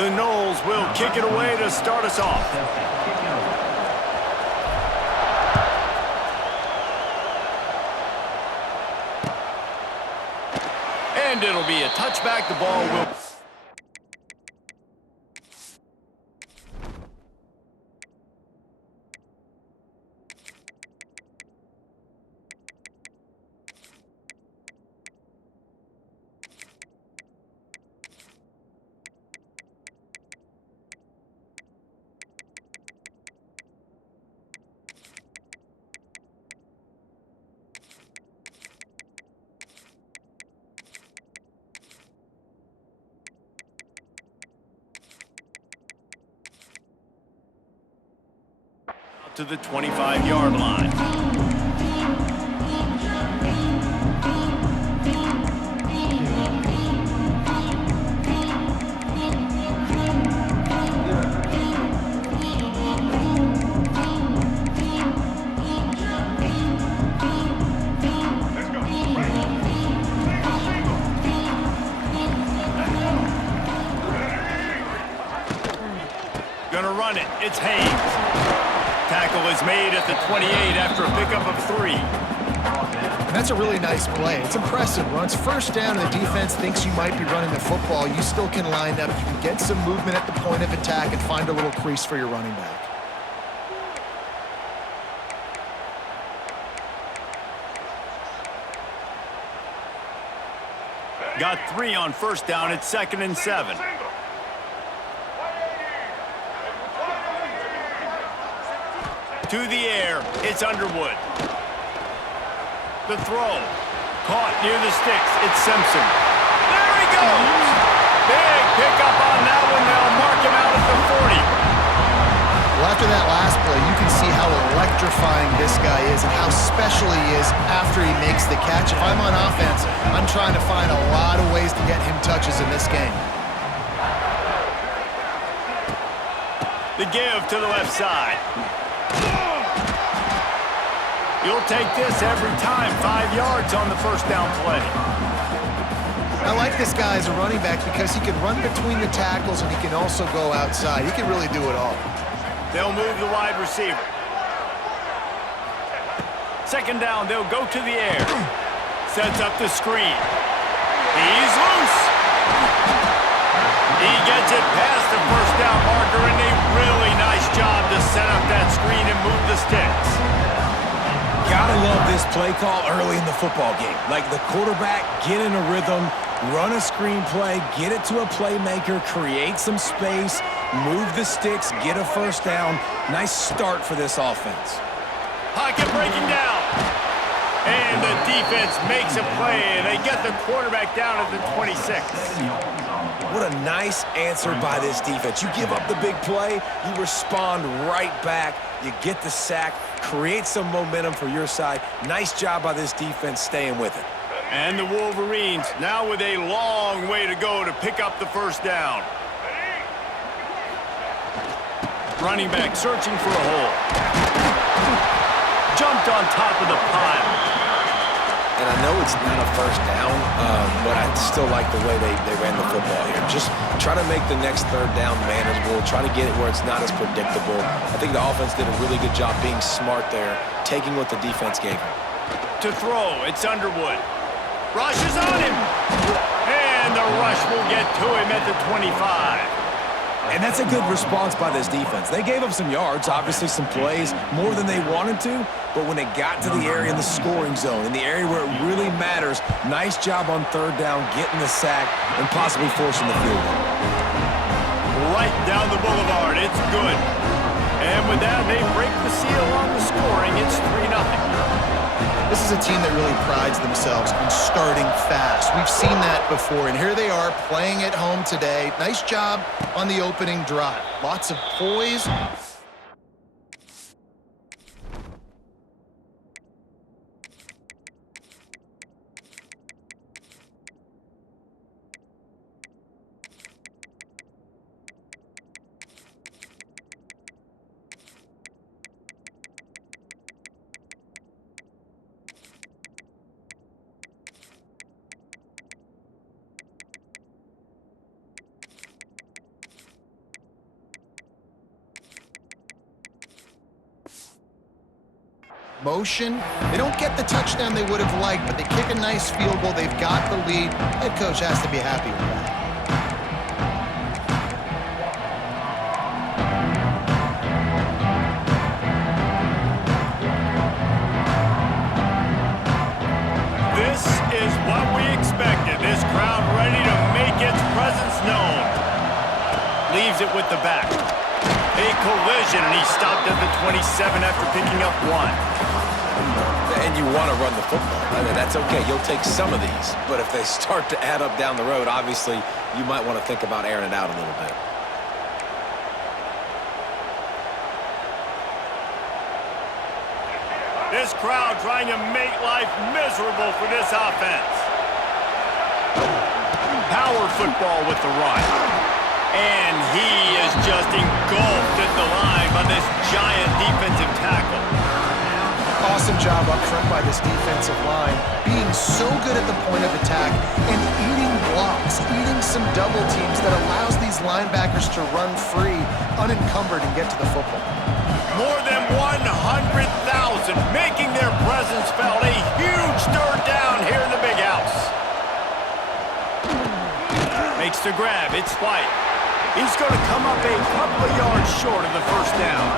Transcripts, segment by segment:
The Noles will kick it away to start us off. And it'll be a touchback. The ball will... to the 25-yard line. Gonna run it. It's Hayes. Tackle is made at the 28 after a pickup of 3. And that's a really nice play. It's impressive. When it's first down and the defense thinks you might be running the football, you still can line up. You can get some movement at the point of attack and find a little crease for your running back. Got 3 on first down. It's 2nd and 7. To the air, it's Underwood. The throw, caught near the sticks, it's Simpson. There he goes! Big pickup on that one, they'll mark him out at the 40. Well, after that last play, you can see how electrifying this guy is and how special he is after he makes the catch. If I'm on offense, I'm trying to find a lot of ways to get him touches in this game. The give to the left side. You'll take this every time. 5 yards on the first down play. I like this guy as a running back because he can run between the tackles and he can also go outside. He can really do it all. They'll move the wide receiver. 2nd down, they'll go to the air. Sets up the screen. He's loose. He gets it past the first down marker, and a really nice job to set up that screen and move the sticks. Gotta love this play call early in the football game. Like the quarterback, get in a rhythm, run a screen play, get it to a playmaker, create some space, move the sticks, get a first down. Nice start for this offense. Pocket breaking down. And the defense makes a play. They get the quarterback down at the 26. What a nice answer by this defense. You give up the big play, you respond right back, you get the sack, create some momentum for your side. Nice job by this defense staying with it. And the Wolverines now with a long way to go to pick up the first down. Running back searching for a hole. Jumped on top of the pile. And I know it's not a first down, but I still like the way they ran the football here. Just try to make the next 3rd down manageable, try to get it where it's not as predictable. I think the offense did a really good job being smart there, taking what the defense gave him. To throw, it's Underwood. Rush is on him. And the rush will get to him at the 25. And that's a good response by this defense. They gave up some yards, obviously some plays, more than they wanted to, but when they got to the area in the scoring zone, in the area where it really matters, nice job on 3rd down, getting the sack, and possibly forcing the field goal. Right down the boulevard, it's good. And with that, they break the seal on the scoring. It's 3-0. This is a team that really prides themselves on starting fast. We've seen that before, and here they are playing at home today. Nice job on the opening drive. Lots of poise. motion. They don't get the touchdown they would have liked, but they kick a nice field goal. They've got the lead. Head coach has to be happy with that. This is what we expected. This crowd ready to make its presence known. Leaves it with the back. A collision, and he stopped at the 27 after picking up 1. And you want to run the football. I mean, that's okay. You'll take some of these. But if they start to add up down the road, obviously, you might want to think about airing it out a little bit. This crowd trying to make life miserable for this offense. Power football with the run. And he is just engulfed at the line by this giant defensive tackle. Awesome job up front by this defensive line, being so good at the point of attack and eating blocks, eating some double teams that allows these linebackers to run free, unencumbered, and get to the football. More than 100,000 making their presence felt. A huge third down here in the big house. Makes the grab. It's White. He's going to come up a couple of yards short of the first down.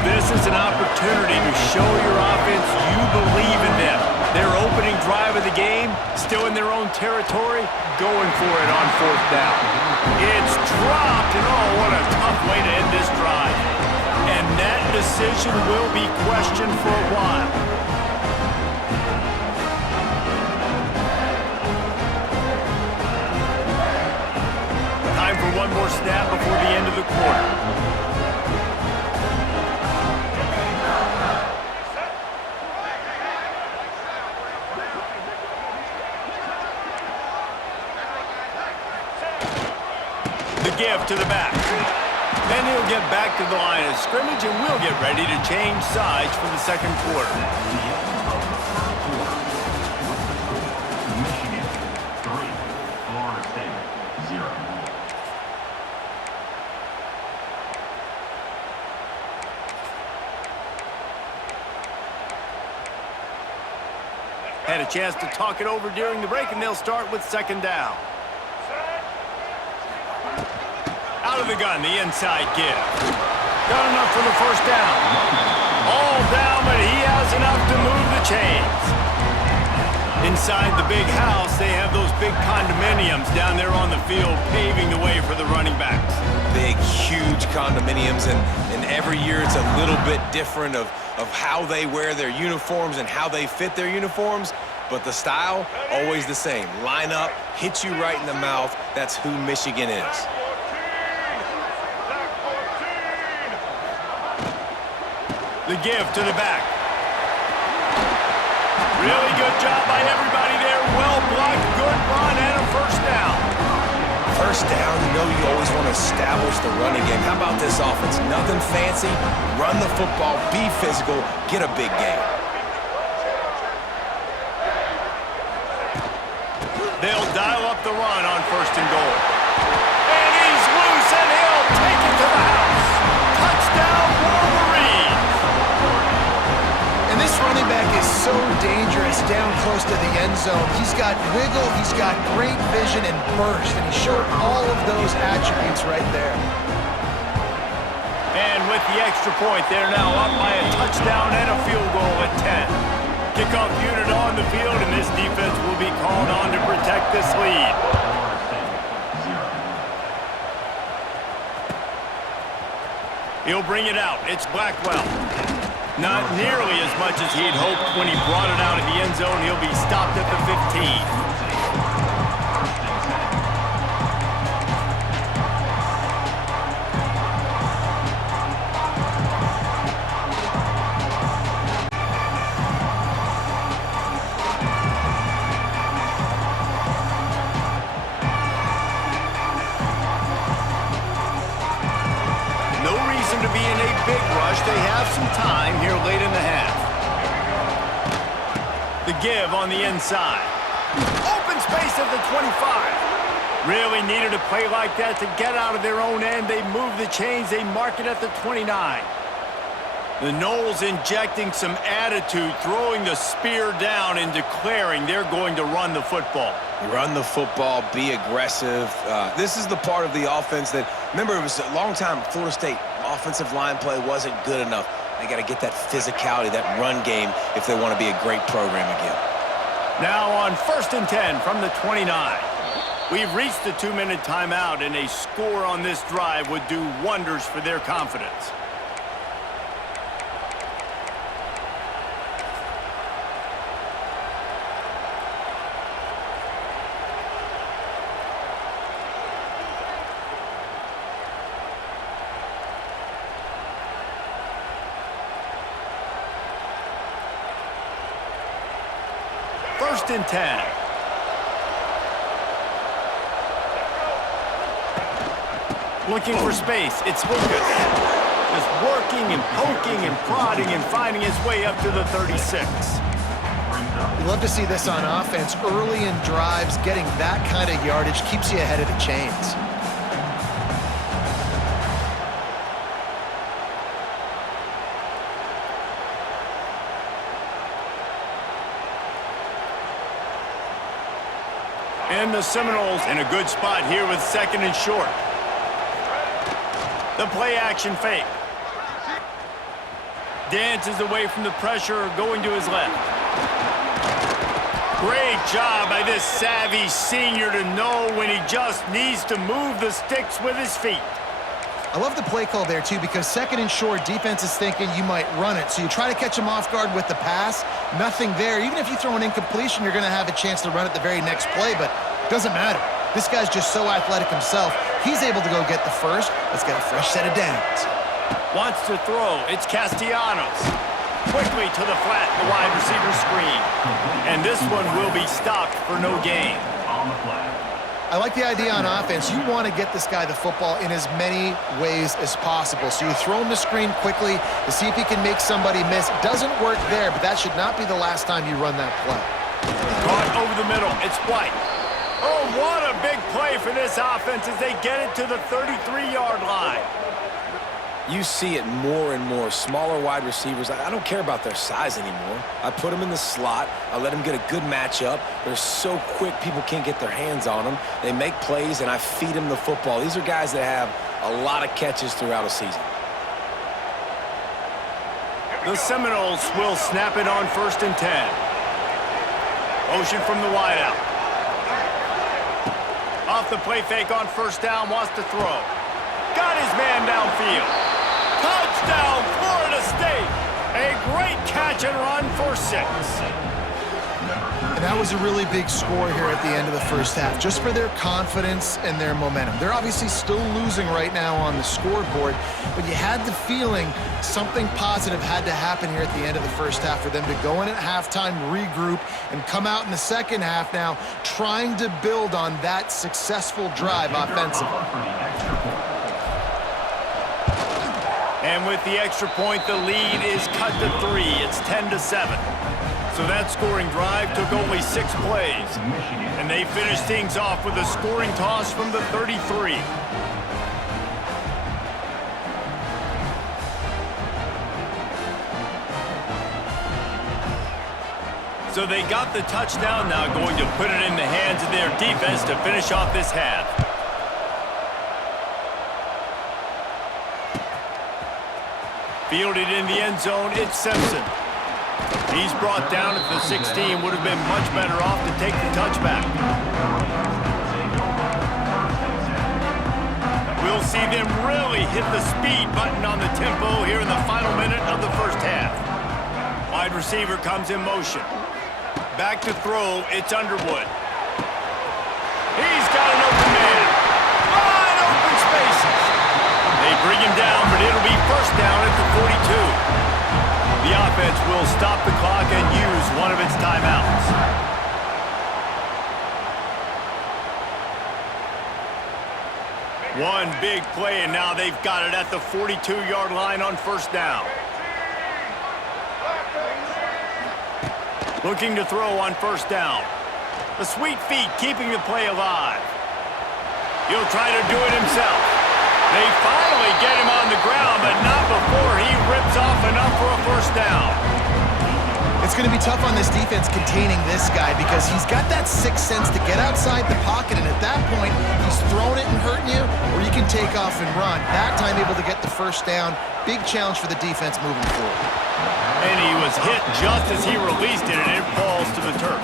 This is an opportunity to show your offense you believe in them. Their opening drive of the game, still in their own territory, going for it on fourth down. It's dropped, and oh, what a tough way to end this drive. And that decision will be questioned for a while. Time for one more snap before the end of the quarter. The give to the back. Then he'll get back to the line of scrimmage, and we'll get ready to change sides for the second quarter. Michigan 3, Florida State 0. Had a chance to talk it over during the break, and they'll start with second down. Out of the gun, the inside give. Got enough for the first down. All down, but he has enough to move the chains. Inside the big house, they have those big condominiums down there on the field, paving the way for the running backs. Big, huge condominiums, and every year it's a little bit different of how they wear their uniforms and how they fit their uniforms, but the style, always the same. Line up, hit you right in the mouth. That's who Michigan is. The give to the back. Really good job by everybody there. Well blocked, good run, and a first down. First down, you know you always want to establish the running game. How about this offense? Nothing fancy. Run the football, be physical, get a big gain. They'll dial up the run on first and goal. And he's loose, and he'll take it to the house. Touchdown, Wolverines. And this running back is so dangerous down close to the end zone. He's got wiggle, he's got great vision and burst, and he showed all of those attributes right there. And with the extra point, they're now up by a touchdown and a field goal at 10. Kickoff unit on the field, and this defense will be called on to protect this lead. He'll bring it out. It's Blackwell. Not nearly as much as he'd hoped when he brought it out of the end zone. He'll be stopped at the 15. To be in a big rush. They have some time here late in the half. The give on the inside. Open space at the 25. Really needed a play like that to get out of their own end. They move the chains. They mark it at the 29. The Noles injecting some attitude, throwing the spear down and declaring they're going to run the football. Run the football, be aggressive. This is the part of the offense that, remember, it was a long time, Florida State offensive line play wasn't good enough. They got to get that physicality, that run game, if they want to be a great program again. Now on 1st and 10 from the 29. We've reached the 2-minute timeout, and a score on this drive would do wonders for their confidence. First and 10. Looking for space. It's Lucas. Just working and poking and prodding and finding his way up to the 36. You love to see this on offense. Early in drives, getting that kind of yardage keeps you ahead of the chains. And the Seminoles in a good spot here with 2nd and short. The play action fake. Dances away from the pressure, going to his left. Great job by this savvy senior to know when he just needs to move the sticks with his feet. I love the play call there, too, because 2nd and short, defense is thinking you might run it. So you try to catch him off guard with the pass. Nothing there. Even if you throw an incompletion, you're going to have a chance to run it the very next play, but it doesn't matter. This guy's just so athletic himself. He's able to go get the first. Let's get a fresh set of downs. Wants to throw. It's Castellanos. Quickly to the flat, the wide receiver screen. And this one will be stopped for no gain. On the flag. I like the idea on offense. You want to get this guy the football in as many ways as possible. So you throw him the screen quickly to see if he can make somebody miss. Doesn't work there, but that should not be the last time you run that play. Caught over the middle. It's White. Oh, what a big play for this offense as they get it to the 33-yard line. You see it more and more. Smaller wide receivers, I don't care about their size anymore. I put them in the slot. I let them get a good matchup. They're so quick, people can't get their hands on them. They make plays, and I feed them the football. These are guys that have a lot of catches throughout a season. The Seminoles will snap it on 1st and 10. Motion from the wideout. Off the play fake on 1st down, wants to throw. Got his man downfield. Touchdown, Florida State! A great catch and run for 6. And that was a really big score here at the end of the first half, just for their confidence and their momentum. They're obviously still losing right now on the scoreboard, but you had the feeling something positive had to happen here at the end of the first half for them to go in at halftime, regroup, and come out in the second half now trying to build on that successful drive offensively. And with the extra point, the lead is cut to 3. It's 10-7. So that scoring drive took only 6 plays. And they finished things off with a scoring toss from the 33. So they got the touchdown, now going to put it in the hands of their defense to finish off this half. Fielded in the end zone, it's Simpson. He's brought down at the 16, would have been much better off to take the touchback. We'll see them really hit the speed button on the tempo here in the final minute of the first half. Wide receiver comes in motion. Back to throw, it's Underwood. He's got an open man. Wide open spaces. They bring him down, but it'll be 1st down at the 42. The offense will stop the clock and use one of its timeouts. One big play, and now they've got it at the 42-yard line on 1st down. Looking to throw on 1st down. The sweet feet keeping the play alive. He'll try to do it himself. They finally get him on the ground, but not before he rips off enough It's going to be tough on this defense containing this guy because he's got that sixth sense to get outside the pocket, and at that point, he's throwing it and hurting you, or you can take off and run. That time able to get the first down. Big challenge for the defense moving forward. And he was hit just as he released it, and it falls to the turf.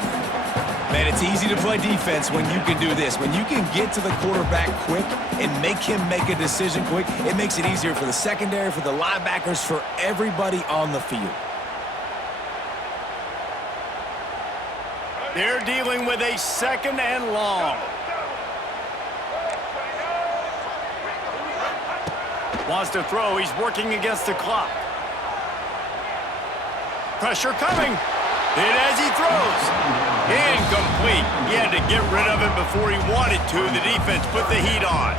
Man, it's easy to play defense when you can do this. When you can get to the quarterback quick and make him make a decision quick, it makes it easier for the secondary, for the linebackers, for everybody on the field. They're dealing with a second and long. Wants to throw. He's working against the clock. Pressure coming. Hit as he throws. Incomplete. He had to get rid of it before he wanted to. The defense put the heat on.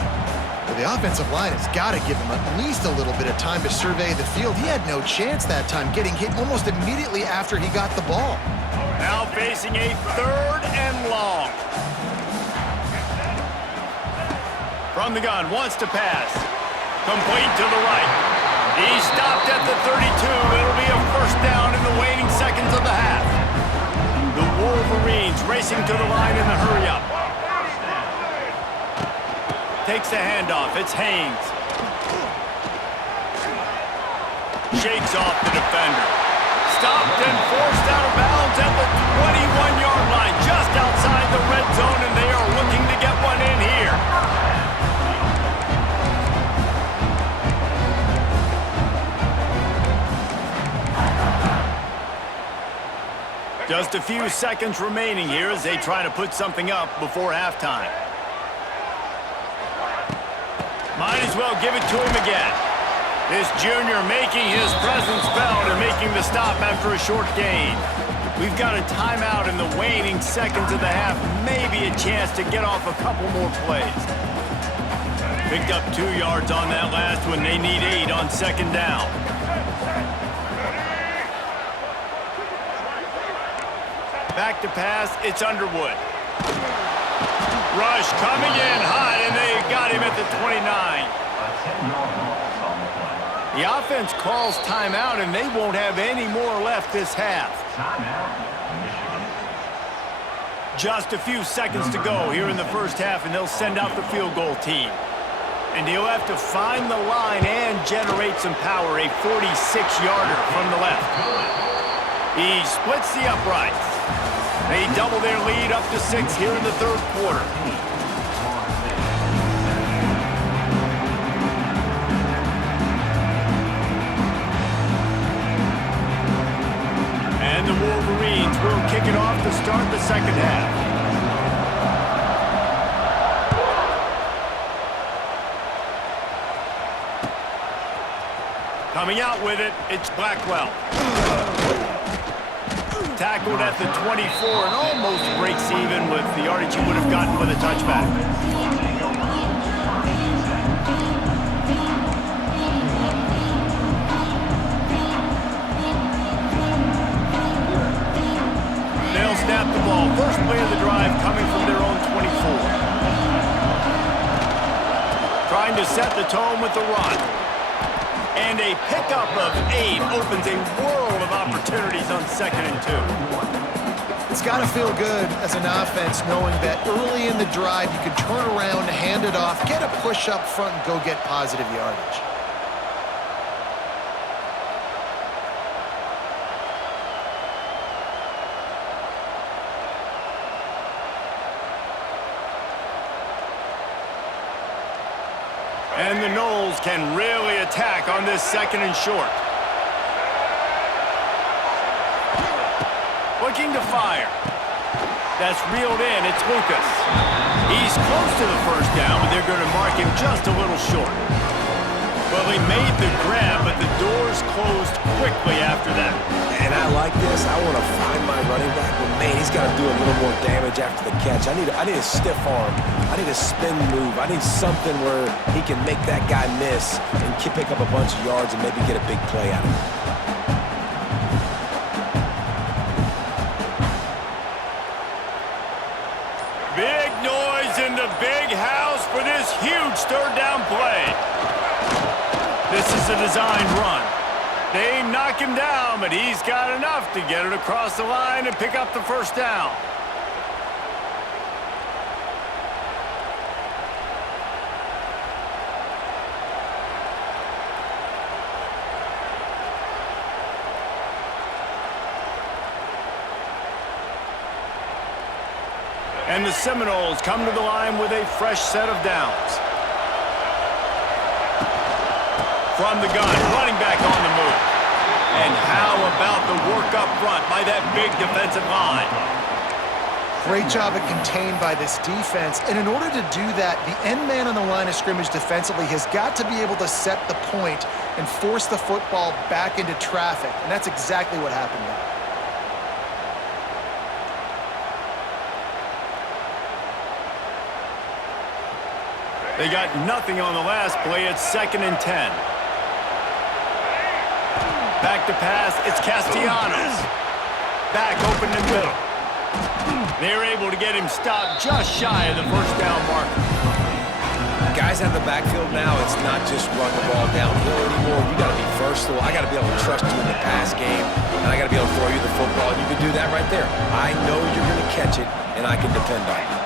Well, the offensive line has got to give him at least a little bit of time to survey the field. He had no chance that time, getting hit almost immediately after he got the ball. Now facing a third and long. From the gun, wants to pass. Complete to the right. He stopped at the 32. It'll be a first down in the waning seconds of the half. The Wolverines racing to the line in the hurry-up. Takes the handoff. It's Haynes. Shakes off the defender. Stopped and forced out of bounds at the 21-yard line, just outside the red zone, and they are looking to get one in here. Just a few seconds remaining here as they try to put something up before halftime. Might as well give it to him again. This junior making his presence felt and making the stop after a short gain. We've got a timeout in the waning seconds of the half. Maybe a chance to get off a couple more plays. Picked up 2 yards on that last one. They need 8 on second down. Back to pass, it's Underwood. Rush coming in hot, and they got him at the 29. The offense calls timeout, and they won't have any more left this half. Just a few seconds to go here in the first half, and they'll send out the field goal team. And he'll have to find the line and generate some power, a 46-yarder from the left. He splits the uprights. They double their lead up to 6 here in the third quarter. And the Wolverines will kick it off to start the second half. Coming out with it, it's Blackwell. Tackled at the 24 and almost breaks even with the yardage he would have gotten with a touchback. They'll snap the ball. First play of the drive coming from their own 24. Trying to set the tone with the run. And a pickup of 8 opens a world of opportunities on 2nd and 2. It's got to feel good as an offense knowing that early in the drive you can turn around, hand it off, get a push up front, and go get positive yardage. And the Noles can really attack on this 2nd and short. Looking to fire. That's reeled in. It's Lucas. He's close to the first down, but they're going to mark him just a little short. Well, he made the grab, but the doors closed quickly after that. And I like this. I want to find my running back, but man, he's got to do a little more damage after the catch. I need a stiff arm. I need a spin move. I need something where he can make that guy miss and pick up a bunch of yards and maybe get a big play out of it. Big noise in the big house for this huge third down play. This is a designed run. They knock him down, but he's got enough to get it across the line and pick up the first down. And the Seminoles come to the line with a fresh set of downs. From the gun, running back on the move. And how about the work up front by that big defensive line? Great job at contained by this defense. And in order to do that, the end man on the line of scrimmage defensively has got to be able to set the point and force the football back into traffic. And that's exactly what happened there. They got nothing on the last play. It's 2nd and 10. Back to pass. It's Castellanos. Back open in the middle. They're able to get him stopped just shy of the first down marker. Guys out of the backfield now, it's not just run the ball downhill anymore. You got to be versatile. I got to be able to trust you in the pass game, and I got to be able to throw you the football. And you can do that right there. I know you're going to catch it, and I can depend on you.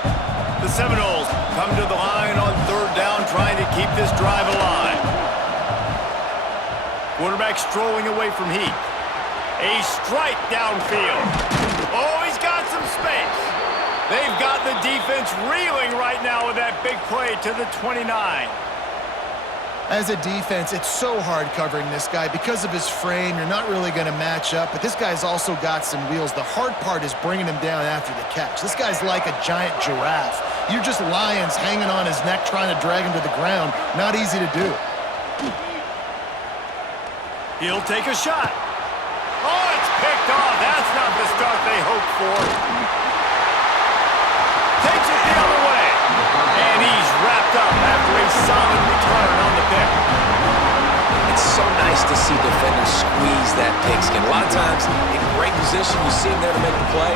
The Seminoles come to the line on 3rd down, trying to keep this drive alive. Quarterback strolling away from Heath. A strike downfield. Oh, he's got some space. They've got the defense reeling right now with that big play to the 29. As a defense, it's so hard covering this guy. Because of his frame, you're not really going to match up, but this guy's also got some wheels. The hard part is bringing him down after the catch. This guy's like a giant giraffe. You're just lions hanging on his neck trying to drag him to the ground. Not easy to do. He'll take a shot. Oh, it's picked off. That's not the start they hoped for. Takes it the other way. And he's wrapped up after a solid return on the pick. It's so nice to see defenders squeeze that pigskin. A lot of times, in great position, you see him there to make the play,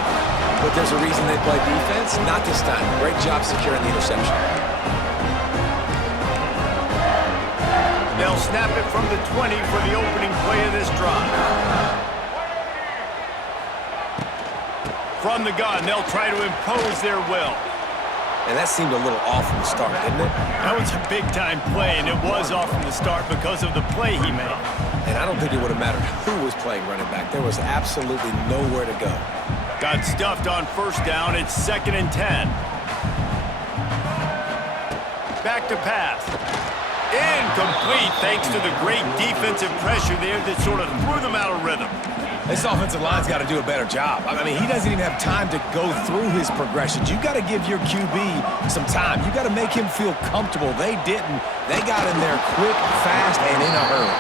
but there's a reason they play defense. Not this time. Great job securing the interception. They'll snap it from the 20 for the opening play of this drive. From the gun, they'll try to impose their will. And that seemed a little off from the start, didn't it? That was a big-time play, and it was off from the start because of the play he made. And I don't think it would have mattered who was playing running back. There was absolutely nowhere to go. Got stuffed on 1st down. It's 2nd and 10. Back to pass. Incomplete thanks to the great defensive pressure there that sort of threw them out of rhythm. This offensive line's got to do a better job. I mean, he doesn't even have time to go through his progressions. You got to give your QB some time. You got to make him feel comfortable. They didn't. They got in there quick, fast, and in a hurry.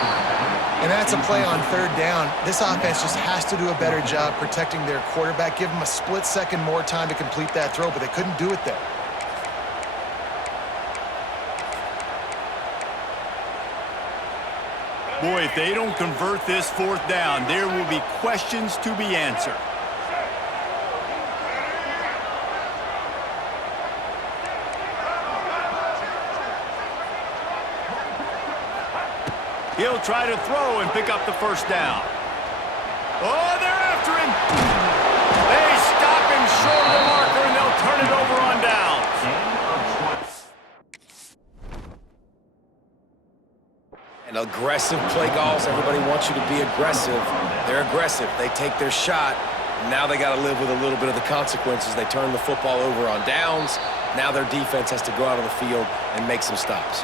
And that's a play on 3rd down. This offense just has to do a better job protecting their quarterback. Give him a split second more time to complete that throw, but they couldn't do it there. Boy, if they don't convert this 4th down, there will be questions to be answered. He'll try to throw and pick up the first down. Oh, they're after him. They stop him short of the marker, and they'll turn it over on downs. And aggressive play calls. Everybody wants you to be aggressive. They're aggressive. They take their shot. Now they got to live with a little bit of the consequences. They turn the football over on downs. Now their defense has to go out on the field and make some stops.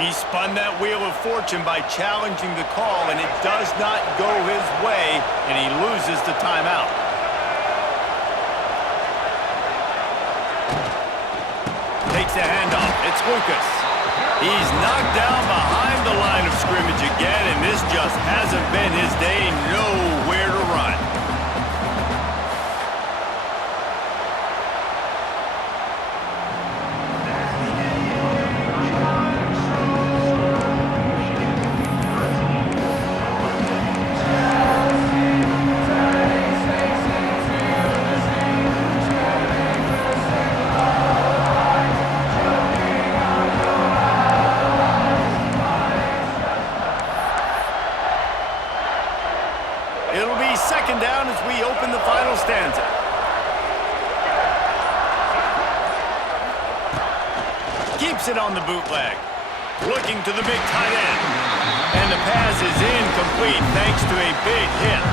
He spun that wheel of fortune by challenging the call, and it does not go his way, and he loses the timeout. Takes a handoff. It's Lucas. He's knocked down behind the line of scrimmage again, and this just hasn't been his day. Nowhere to run. second down as we open the final stanza. Keeps it on the bootleg. Looking to the big tight end. And the pass is incomplete thanks to a big hit.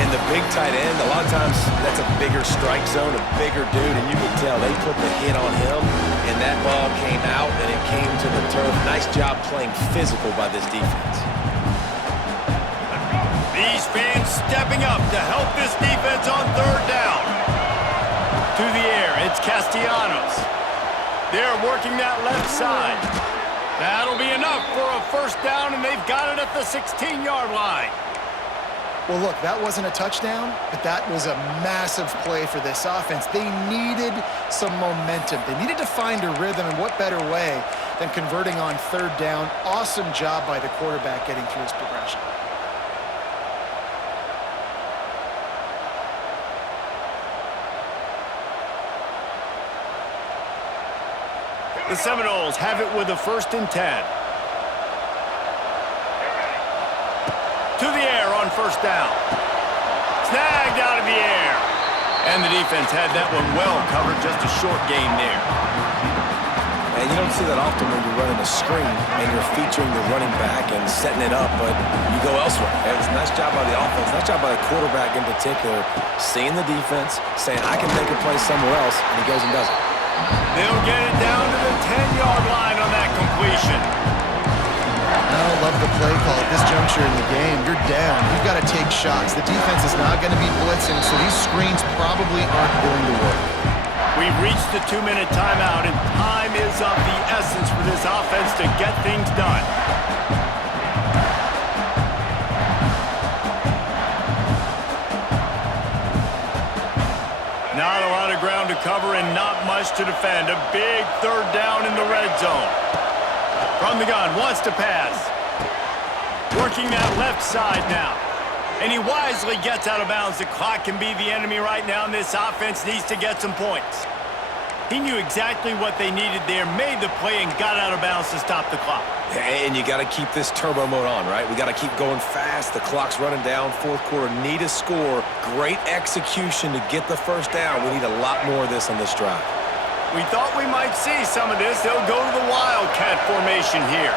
And the big tight end, a lot of times that's a bigger strike zone, a bigger dude, and you can tell they put the hit on him, and that ball came out, and it came to the turf. Nice job playing physical by this defense. These fans stepping up to help this defense on third down. To the air, it's Castellanos. They're working that left side. That'll be enough for a first down, and they've got it at the 16-yard line. Well, look, that wasn't a touchdown, but that was a massive play for this offense. They needed some momentum. They needed to find a rhythm, and what better way than converting on third down. Awesome job by the quarterback getting through his progression. The Seminoles have it with a 1st and 10. To the air on first down. Snagged out of the air. And the defense had that one well covered, just a short gain there. And you don't see that often when you're running a screen and you're featuring the running back and setting it up, but you go elsewhere. And it's a nice job by the offense, nice job by the quarterback in particular, seeing the defense, saying, I can make a play somewhere else, and he goes and does it. They'll get it down to the 10-yard line on that completion. I love the play call at this juncture in the game. You're down. You've got to take shots. The defense is not going to be blitzing, so these screens probably aren't going to work. We've reached the 2-minute timeout, and time is of the essence for this offense to get things done. Not a lot of ground to cover and not much to defend. A big third down in the red zone. From the gun, wants to pass. Working that left side now. And he wisely gets out of bounds. The clock can be the enemy right now, and this offense needs to get some points. He knew exactly what they needed there, made the play, and got out of bounds to stop the clock. And you got to keep this turbo mode on, right? We got to keep going fast. The clock's running down. Fourth quarter, need a score. Great execution to get the first down. We need a lot more of this on this drive. We thought we might see some of this. They'll go to the Wildcat formation here.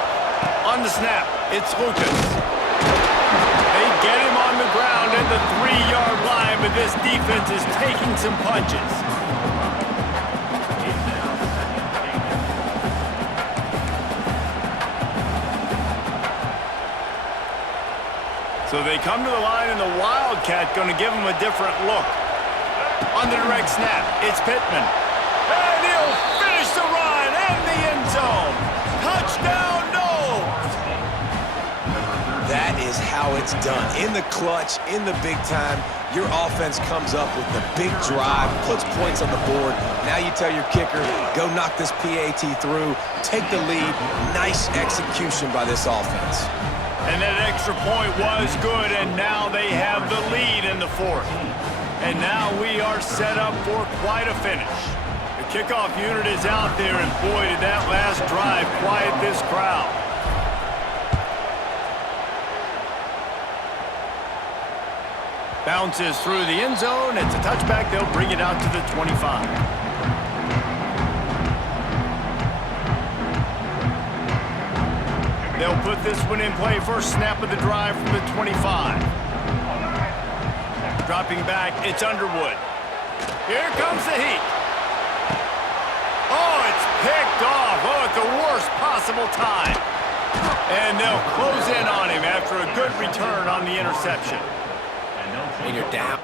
On the snap, it's Lucas. They get him on the ground at the 3-yard line, but this defense is taking some punches. So they come to the line, and the Wildcat going to give them a different look. On the direct snap, it's Pittman. And he'll finish the run and the end zone. Touchdown, Noles! That is how it's done. In the clutch, in the big time, your offense comes up with the big drive, puts points on the board. Now you tell your kicker, go knock this PAT through, take the lead. Nice execution by this offense. And that extra point was good, and now they have the lead in the fourth. And now we are set up for quite a finish. The kickoff unit is out there, and boy, did that last drive quiet this crowd. Bounces through the end zone. It's a touchback. They'll bring it out to the 25. They'll put this one in play. First snap of the drive from the 25. Dropping back, it's Underwood. Here comes the heat. Oh, it's picked off. Oh, at the worst possible time. And they'll close in on him after a good return on the interception. And you're down.